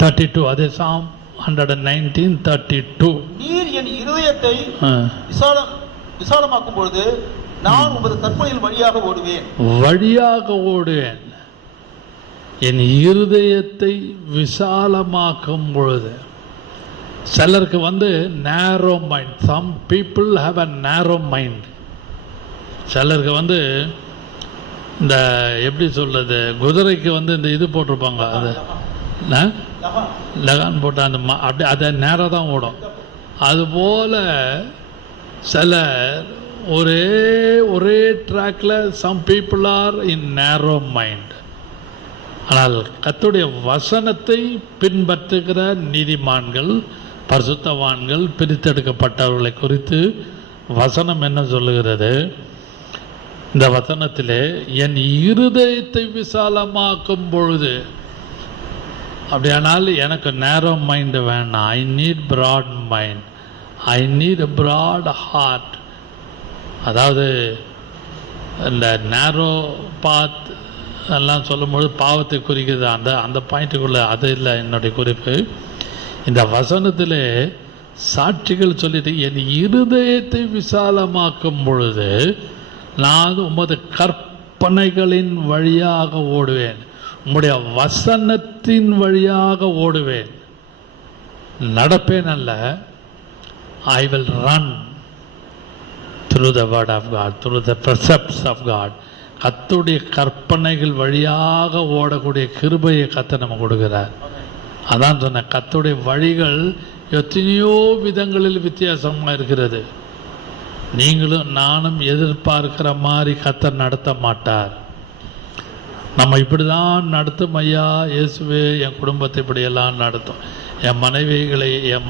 32, அதே Psalm 119:32. நீர் என் இருதயத்தை விசாலமாக்கும் பொழுது நான் உமது கற்பனையின் வழியாக ஓடுவேன். என் இருதயத்தை விசாலமாக்கும் பொழுது. சிலருக்கு narrow mind. Some people have a narrow mind. சிலருக்கு இந்த எப்படி சொல்றது, குதிரைக்கு இந்த இது போட்டிருப்பாங்க, அது லகான் போட்ட அந்த அப்படி அதை நேராக தான் ஓடும். அதுபோல் சில ஒரே ட்ராக்ல சம் பீப்புள் ஆர் இன் நேரோ மைண்ட். ஆனால் கர்த்தருடைய வசனத்தை பின்பற்றுகிற நீதிமான்கள், பரிசுத்தவான்கள், பிரித்தெடுக்கப்பட்டவர்களை குறித்து வசனம் என்ன சொல்லுகிறது? இந்த வசனத்திலே என் இருதயத்தை விசாலமாக்கும் பொழுது. அப்படியானால் எனக்கு நேரோ மைண்டு வேண்டாம். I need broad mind. I need a broad heart. அதாவது இந்த நேரோ பாத் எல்லாம் சொல்லும்பொழுது பாவத்தை குறிக்கிறது. அந்த பாயிண்ட்டுக்குள்ளே அது இல்லை என்னுடைய குறிப்பு. இந்த வசனத்தில் சாட்சிகள் சொல்லிட்டு என் இருதயத்தை விசாலமாக்கும் பொழுது நான் உமது கற்பனைகளின் வழியாக ஓடுவேன். உம்முடைய வசனத்தின் வழியாக ஓடுவேன். நடப்பேன் அல்ல. I will run through the word of God, through the precepts of God. கர்த்தருடைய கற்பனைகள் வழியாக ஓடக்கூடிய கிருபையை கர்த்தர் நம்ம கொடுக்கிறார். அதான் சொன்ன கர்த்தருடைய வழிகள் எத்தனையோ விதங்களில் வித்தியாசமாக இருக்கிறது. நீங்களும் நானும் எதிர்பார்க்கிற மாதிரி கர்த்தர் நடத்த மாட்டார். நம்ம இப்படி தான் நடத்தும் ஐயா இயேசுவே, என் குடும்பத்தை இப்படியெல்லாம் நடத்தும், என்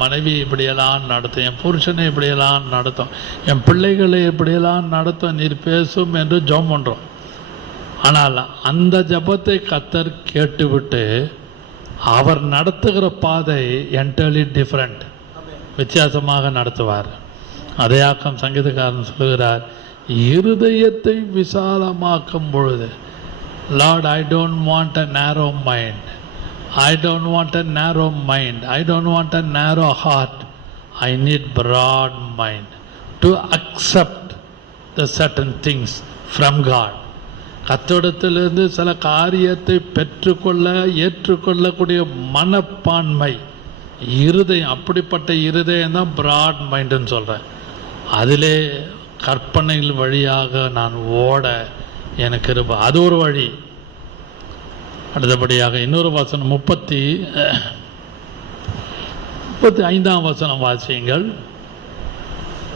மனைவி இப்படியெல்லாம் நடத்தும், என் புருஷனை இப்படியெல்லாம் நடத்தும், என் பிள்ளைகளை இப்படியெல்லாம் நடத்தும், நீர் பேசும் என்று ஜெபம் பண்ணுறோம். ஆனால் அந்த ஜெபத்தை கர்த்தர் கேட்டுவிட்டு அவர் நடத்துகிற பாதை என்டர்லி டிஃப்ரெண்ட், வித்தியாசமாக நடத்துவார். அதே ஆக்கம் சங்கீதக்காரன் சொல்லுகிறார், இருதயத்தை விசாலமாக்கும் பொழுது. Lord, I don't want a narrow mind. I don't want a narrow mind. I don't want a narrow heart. I need broad mind to accept the certain things from God. கர்த்தரிடத்திலிருந்து சில காரியத்தை ஏற்றுக்கொள்ளக்கூடிய மனப்பான்மை, இருதயம். அப்படிப்பட்ட இருதயம் தான் பிராட் மைண்டுன்னு சொல்கிறேன். அதிலே கற்பனைகள் வழியாக நான் ஓட எனக்கு இருப்பேன். அது ஒரு வழி. அடுத்தபடியாக இன்னொரு வசனம் 35ஆம் வசனம் வாசியுங்கள்.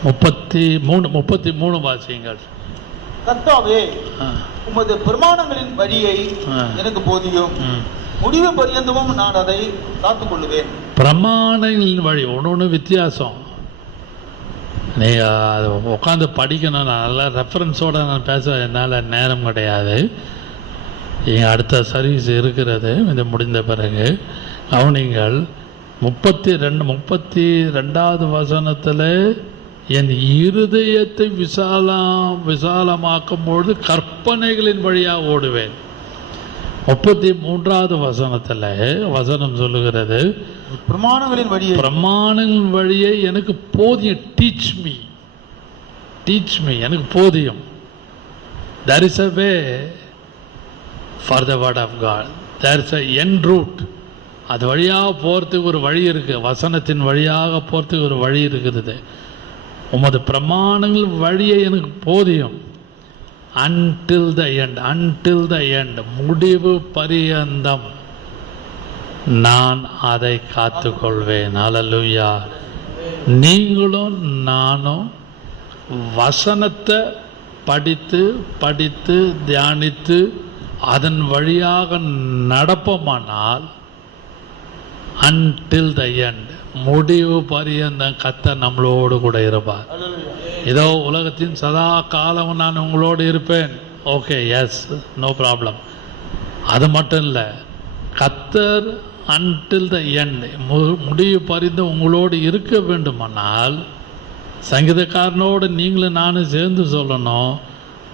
33 வாசியுங்கள். கர்த்தாவே, உமது பிரமாணங்களின் வழியை எனக்கு போதியும், முடிவு பரியந்தமும் நான் அதை காத்துக் கொள்ளுவேன். பிரமாணங்களின் வழி ஒன்று வித்தியாசம். நீங்கள் உட்காந்து படிக்கணும். நான் நல்லா ரெஃபரன்ஸோடு நான் பேச என்னால் நேரம் கிடையாது. எங்கள் அடுத்த சர்வீஸ் இருக்கிறது, இது முடிந்த பிறகு கவனிங்கள். 32வது வசனத்தில் என் இருதயத்தை விசாலமாக்கும் பொழுது கற்பனைகளின் வழியாக ஓடுவேன். 33வது வசனத்தில் வசனம் சொல்லுகிறது, பிரமாணங்களின் வழியை எனக்கு போதியம். டீச் மீ எனக்கு போதியம். there is a way for the word of God. there is a end route. அது வழியாக போகிறதுக்கு ஒரு வழி இருக்குது. வசனத்தின் வழியாக போகிறதுக்கு ஒரு வழி இருக்கிறது. உமது பிரமாணங்கள் வழியை எனக்கு போதியும். until the end முடிவு பரியந்தம். நான் அதை காத்துக்கொள்வேன். ஹல்லேலூயா. நீங்களும் நானும் வசனத்தை படித்து படித்து தியானித்து அதன் வழியாக நடப்போமானால் until the end, முடிவு பரியந்தம் கர்த்தர் நம்மளோடு கூட இருப்பார். இதோ உலகத்தின் சதா காலம் நான் உங்களோடு இருப்பேன். Okay, yes, no problem. அது மட்டும் இல்லை, கர்த்தர் until the end, முடிவு பரிந்து உங்களோடு இருக்க வேண்டுமானால் சங்கீதக்காரனோடு நீங்களும் நானும் சேர்ந்து சொல்லணும்,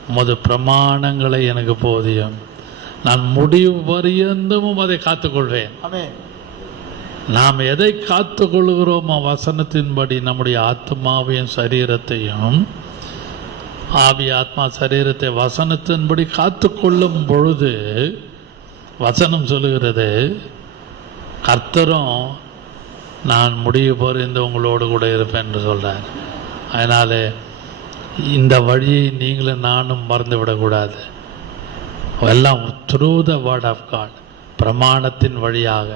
உமது பிரமாணங்களை எனக்கு போதியும், நான் முடிவு பரியந்தமும் அதை காத்துக்கொள்வேன். நாம் எதை காத்துக்கொள்கிறோமோ வசனத்தின்படி நம்முடைய ஆத்மாவையும் சரீரத்தையும், ஆவி ஆத்மா சரீரத்தை வசனத்தின்படி காத்துக்கொள்ளும் பொழுது வசனம் சொல்லுகிறது, கர்த்தரும் நான் முடிவு பரிந்து உங்களோடு கூட இருப்பேன் என்று சொல்கிறார். அதனால் இந்த வழியை நீங்களும் நானும் மறந்துவிடக்கூடாது. எல்லாம் through the word of God, பிரமாணத்தின் வழியாக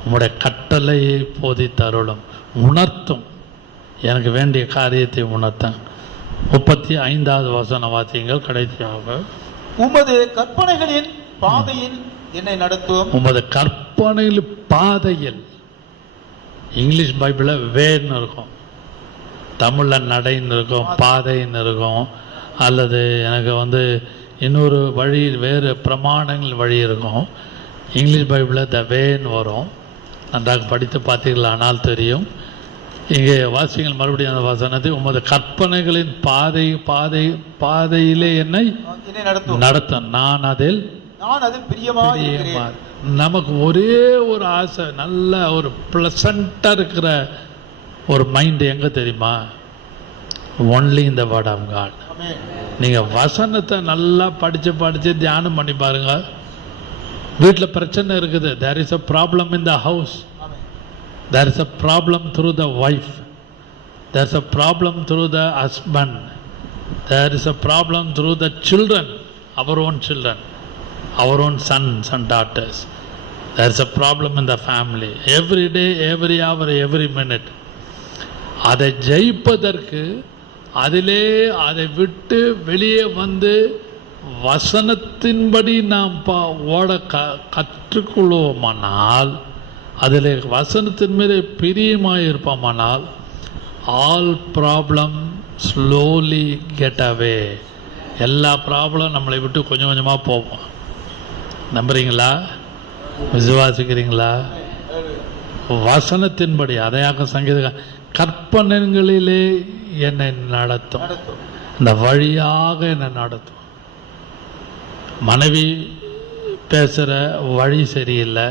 உம்முடைய கட்டளையை போதித்தருளும், உணர்த்தும், எனக்கு வேண்டிய காரியத்தை உணர்த்தும். 35வது வசனம் வாசியுங்கள் கடைசியாக. உமது கற்பனைகளின் பாதையில் என்னை நடத்தும். உமது கற்பனைகளின் பாதையில், இங்கிலீஷ் பைபிளில் வேன்னு இருக்கும், தமிழில் நடைன்னு இருக்கும், பாதைன்னு இருக்கும், அல்லது எனக்கு இன்னொரு வழி வேறு பிரமாணங்கள் வழி இருக்கும். இங்கிலீஷ் பைபிளில் த வேன்னு வரும். நன்றாக படித்து பார்த்தீர்களானால் தெரியும். இங்கே வாசிங்கள் மறுபடியும் அந்த வசனத்தை, உமது கற்பனைகளின் பாதையிலே என்னை நடத்தும், நான் அதில் பிரியமாய். நமக்கு ஒரே ஒரு ஆசை, நல்ல ஒரு பிளசண்டாக இருக்கிற ஒரு மைண்டு எங்கே தெரியுமா? Only in the word of God. நீங்கள் வசனத்தை நல்லா படித்து தியானம் பண்ணி பாருங்க. வீட்டில் பிரச்சனை இருக்குது, there is a problem in the house, there is a problem through the wife, there is a problem through the husband, there is a problem through the children, our own children, our own sons and daughters. There is a problem in the family, every day, every hour, every minute. அதை ஜெயிப்பதற்கு அதிலே அதை விட்டு வெளியே வந்து வசனத்தின்படி நாம் ஓட கற்றுக்கொள்வோமானால், அதில் வசனத்தின் மீது பிரியமாக இருப்போமானால், all problem slowly get away. எல்லா ப்ராப்ளம் நம்மளை விட்டு கொஞ்சம் கொஞ்சமாக போவோம். நம்புறீங்களா? விசுவாசிக்கிறீங்களா? வசனத்தின்படி அதையாக சங்கீத கற்பனைகளிலே என்னை நடத்தும், இந்த வழியாக என்னை நடத்தும். மனைவி பேசுகிற வழி சரியில்லை,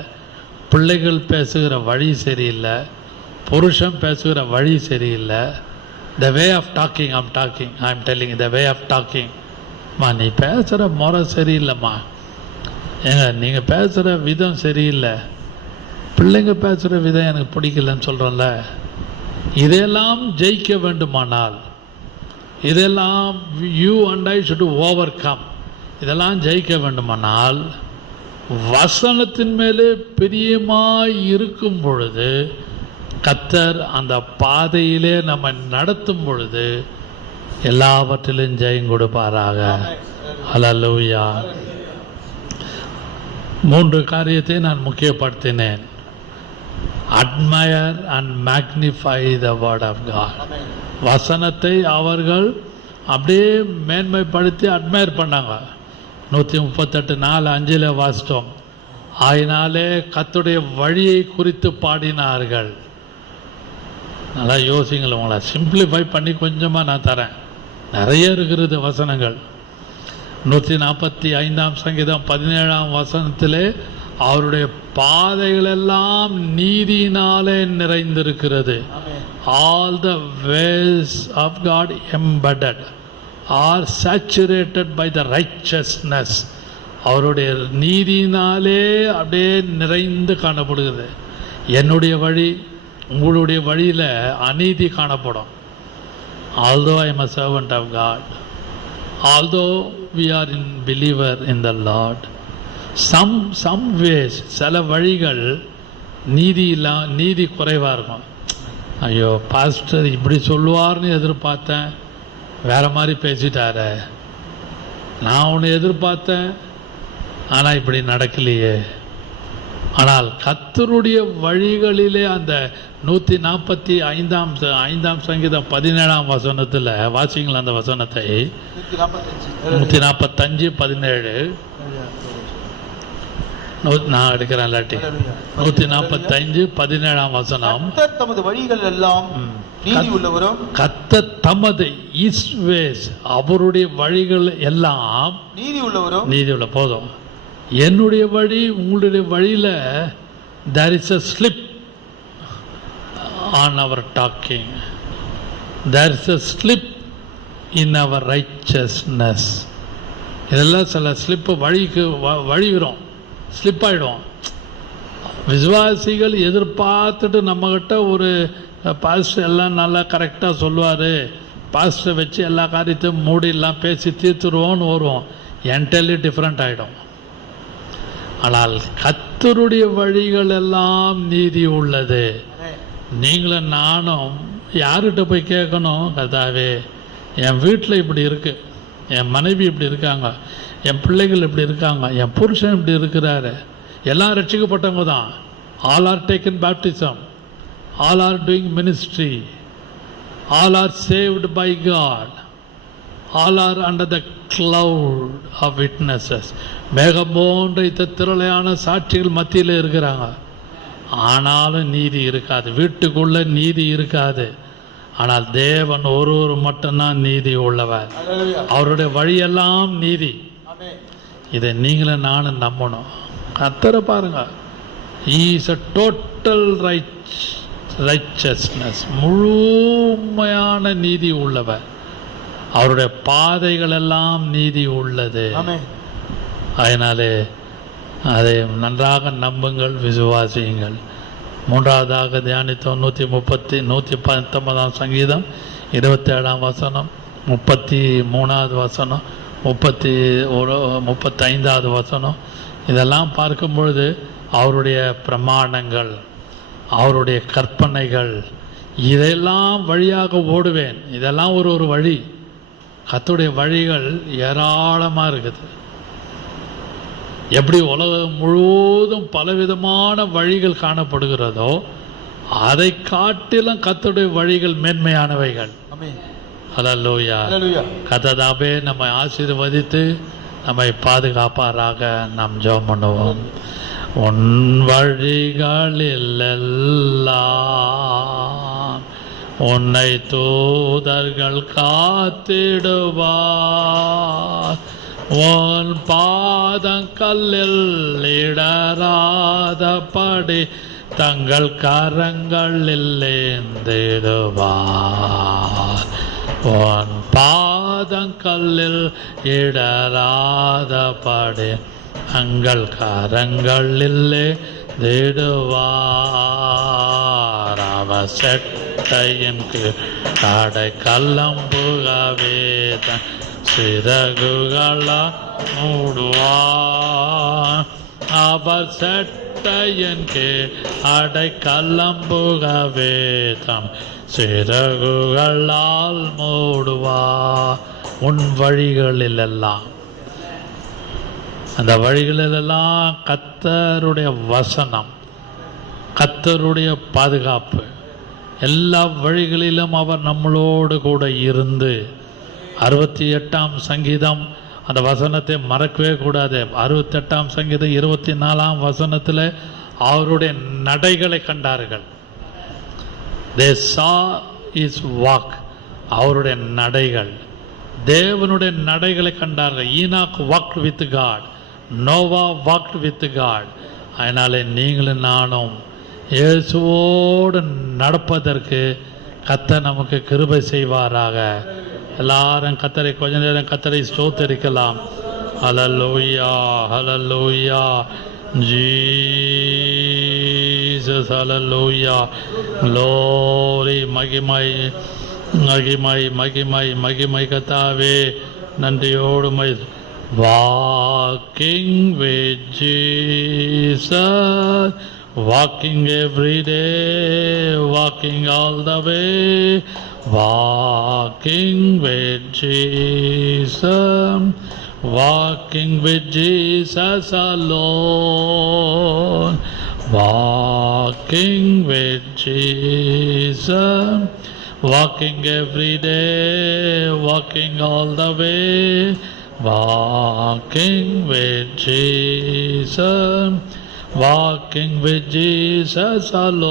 பிள்ளைகள் பேசுகிற வழி சரியில்லை, புருஷன் பேசுகிற வழி சரியில்லை. The way of talking, I'm telling, the way of talking. நீ பேசுகிற முறை சரியில்லைம்மா, நீங்கள் பேசுகிற விதம் சரியில்லை, பிள்ளைங்க பேசுகிற விதம் எனக்கு பிடிக்கலன்னு சொல்கிறோம்ல. இதெல்லாம் ஜெயிக்க வேண்டுமானால், இதெல்லாம் you and I should over come. இதெல்லாம் ஜெயிக்க வேண்டுமானால் வசனத்தின் மேலே பிரியமாய் இருக்கும் பொழுது, கர்த்தர் அந்த பாதையிலே நம்ம நடத்தும் பொழுது எல்லாவற்றிலும் ஜெயம் கொடுப்பாராக. ஹல்லேலூயா. 3 காரியத்தை நான் முக்கியப்படுத்தினேன். Admire and magnify the word of God. வசனத்தை அவர்கள் அப்படியே மேன்மைப்படுத்தி அட்மயர் பண்ணாங்க. 138:4-5 வாசித்தோம். ஆயினாலே கர்த்தருடைய வழியை குறித்து பாடினார்கள். நல்லா யோசிங்களேன், உங்களை சிம்பிளிஃபை பண்ணி கொஞ்சமாக நான் தரேன். நிறைய இருக்கிறது வசனங்கள். 145 சங்கீதம் 17 வசனத்திலே அவருடைய பாதைகளெல்லாம் நீதியினாலே நிறைந்திருக்கிறது. All the ways of God embedded are saturated by the righteousness. அவருடைய நீதியினாலே அப்படியே நிறைந்து காணப்படுகிறது. என்னுடைய வழி, உங்களுடைய வழியில் அநீதி காணப்படும். although I am a servant of God, although we are in believer in the Lord, some ways, சில வழிகள் நீதி குறைவாக இருக்கும். ஐயோ பாஸ்டர் இப்படி சொல்லுவார்னு எதிர்பார்த்தேன், வேறு மாதிரி பேசிட்டாரு. நான் ஒன்று எதிர்பார்த்தேன், ஆனால் இப்படி நடக்கலையே. ஆனால் கர்த்தருடைய வழிகளிலே அந்த 145 சங்கீதம் 17ஆம் வசனத்தில் வாசிங்களா அந்த வசனத்தை. 145:17 நான் எடுக்கிறேன் இல்லாட்டி 145:17ஆம் வசனம். தமது வழிகள் எல்லாம் நீதி உள்ளவரும், கர்த்தர் தமது இஸ்வேஸ் அவருடைய வழிகள் எல்லாம் நீதி உள்ளவரும். நீதி உள்ள போதும். என்னுடைய வழி உங்களுடைய வழியில் there is a slip on our talking, there is a slip in our righteousness. இதெல்லாம் சில ஸ்லிப்பு வழிகிறோம், ஸ்லிப் ஆகிடும். விசுவாசிகள் எதிர்பார்த்துட்டு நம்மக்கிட்ட ஒரு பாஸ்டர் எல்லாம் நல்லா கரெக்டாக சொல்லுவார், பாஸ்டரை வச்சு எல்லா காரியத்தையும் மூடிலாம் பேசி தீர்த்துருவோன்னு வருவோம். என்டையர்லி டிஃப்ரெண்ட் ஆகிடும். ஆனால் கர்த்தருடைய வழிகள் எல்லாம் நீதி உள்ளது. நீங்களும் நானும் யார்கிட்ட போய் கேட்கணும்? கர்த்தாவே, என் வீட்டில் இப்படி இருக்குது, என் மனைவி இப்படி இருக்காங்க, என் பிள்ளைகள் இப்படி இருக்காங்க, என் புருஷன் இப்படி இருக்கிறாரு. எல்லாம் ரட்சிக்கப்பட்டவங்க தான். All are taken baptism, all are doing ministry, all are saved by God, all are under the cloud of witnesses. மேகம் போன்ற திரளையான சாட்சிகள் மத்தியில் இருக்கிறாங்க. ஆனாலும் நீதி இருக்காது, வீட்டுக்குள்ள நீதி இருக்காது. ஆனால் தேவன் ஒருவர் மட்டும்தான் நீதி உள்ளவர், அவருடைய வழியெல்லாம் நீதி. இதை நீங்களும் நானும் நம்பணும். கர்த்தரை பாருங்க, he is a total righteousness, முழுமையான நீதி உள்ளவர். அவருடைய பாதைகள் எல்லாம் நீதி உள்ளது. அதனாலே அதை நன்றாக நம்புங்கள், விசுவாசியுங்கள். மூன்றாவதாக தியானித்தோம் 119ஆம் சங்கீதம் 27ஆம் வசனம், 33வது வசனம், 35வது வசனம். இதெல்லாம் பார்க்கும் பொழுது அவருடைய பிரமாணங்கள், அவருடைய கற்பனைகள், இதெல்லாம் வழியாக ஓடுவேன். இதெல்லாம் ஒரு வழி. கர்த்தருடைய வழிகள் ஏராளமாக இருக்குது. எப்படி உலகம் முழுவதும் பலவிதமான வழிகள் காணப்படுகிறதோ அதை காட்டிலும் கர்த்தருடைய வழிகள் மேன்மையானவைகள். ஹல்லேலூயா. கர்த்தர் நம்மை ஆசீர்வதித்து நம்மை பாதுகாப்பாராக. நாம் ஜெபம் பண்ணுவோம். உன் வழிகளில் எல்லாம் உன்னை தூதர்கள் காத்திடுவார், உன் பாதங்கல்லில் இடராதபடி தங்கள் கரங்களில் ஏந்திடுவார், உன் பாதங்கல்லில் இடராதபடி தங்கள் கரங்களில் தேடுவார். அவர் செட்டையின் கடை கல்லம்புகவே தன் சிறகுகளா மூடுவார். அவர் செட்டையின் அடை கல்லம்புகவே தம் சிறகுகளால் மூடுவார். உன் வழிகளில் எல்லாம், அந்த வழிகளிலெல்லாம் கர்த்தருடைய வசனம், கர்த்தருடைய பாதுகாப்பு. எல்லா வழிகளிலும் அவர் நம்மளோடு கூட இருந்து. 68ஆம் சங்கீதம் அந்த வசனத்தை மறக்கவே கூடாது. 68ஆம் சங்கீதம் 24ஆம் வசனத்தில் அவருடைய நடைகளை கண்டார்கள். They saw his walk, அவருடைய நடைகள், தேவனுடைய நடைகளை கண்டார்கள். Enoch walked with God, Noah walked with God. அதனாலே நீங்களும் நானும் இயேசுவோடு நடப்பதற்கு கர்த்தர் நமக்கு கிருபை செய்வாராக. எல்லாரும் கர்த்தரை கொஞ்ச நேரம் கர்த்தரை ஸ்தோத்திரிக்கலாம். ஹல்லேலூயா, ஹல்லேலூயா, ஜீசஸ், ஹல்லேலூயா, க்ளோரி. மகிமை மகிமை மகிமை மகிமை கர்த்தாவே, நன்றியோடு Walking with Jesus, walking every day, walking all the way, walking with Jesus, walking with Jesus alone, walking with Jesus, walking every day, walking all the way, walking with Jesus, walking with Jesus alone.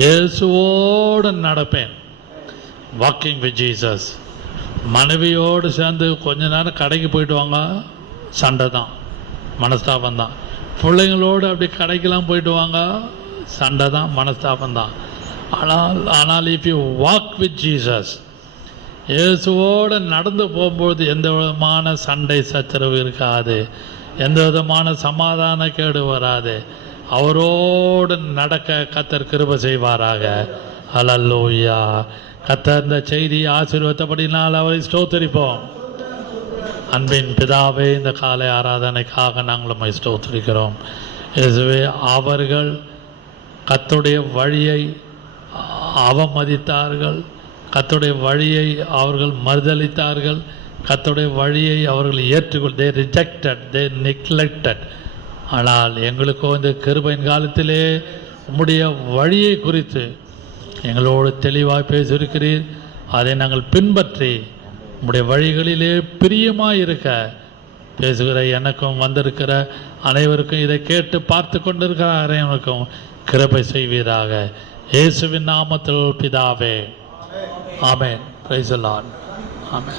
இயேசுவோடு நடப்பேன். Walking with Jesus. மனைவியோடு சேர்ந்து கொஞ்ச நேரம் கடைக்கு போயிட்டு வாங்க, சண்டை தான், மனஸ்தாபம் தான். பிள்ளைங்களோடு அப்படி கடைக்கெல்லாம் போயிட்டு வாங்க, சண்டை தான், மனஸ்தாபம் தான். ஆனால் if you walk with Jesus, இயேசுவோடு நடந்து போகும்போது எந்த விதமான சண்டை சச்சரவு இருக்காது, எந்த விதமான சமாதான கேடு வராது. அவரோடு நடக்க கர்த்தர் கிருபை செய்வாராக. ஹல்லேலூயா. கர்த்தர் இந்த செய்தி ஆசீர்வதித்தபடினால் அவரை ஸ்தோத்திரிப்போம். அன்பின் பிதாவே, இந்த காலை ஆராதனைக்காக நாங்கள் உம்மை ஸ்தோத்திரிக்கிறோம். இயேசுவே, அவர்கள் கர்த்தருடைய வழியை அவமதித்தார்கள், கர்த்தருடைய வழியை அவர்கள் மறுதலித்தார்கள், கர்த்தருடைய வழியை அவர்கள் தே ரிஜெக்டட், தே நெக்லெக்டட். ஆனால் எங்களுக்கோ இந்த கிருபையின் காலத்திலே உம்முடைய வழியை குறித்து எங்களோடு தெளிவாக பேசியிருக்கிறீர். அதை நாங்கள் பின்பற்றி உம்முடைய வழிகளிலே பிரியமாக இருக்க பேசுகிற எனக்கும் வந்திருக்கிற அனைவருக்கும், இதை கேட்டு பார்த்து கொண்டிருக்கிற அனைவருக்கும் கிருபை செய்வீராக. இயேசுவின் நாமத்தில் பிதாவே, ஆமென். Praise the Lord. ஆமென்.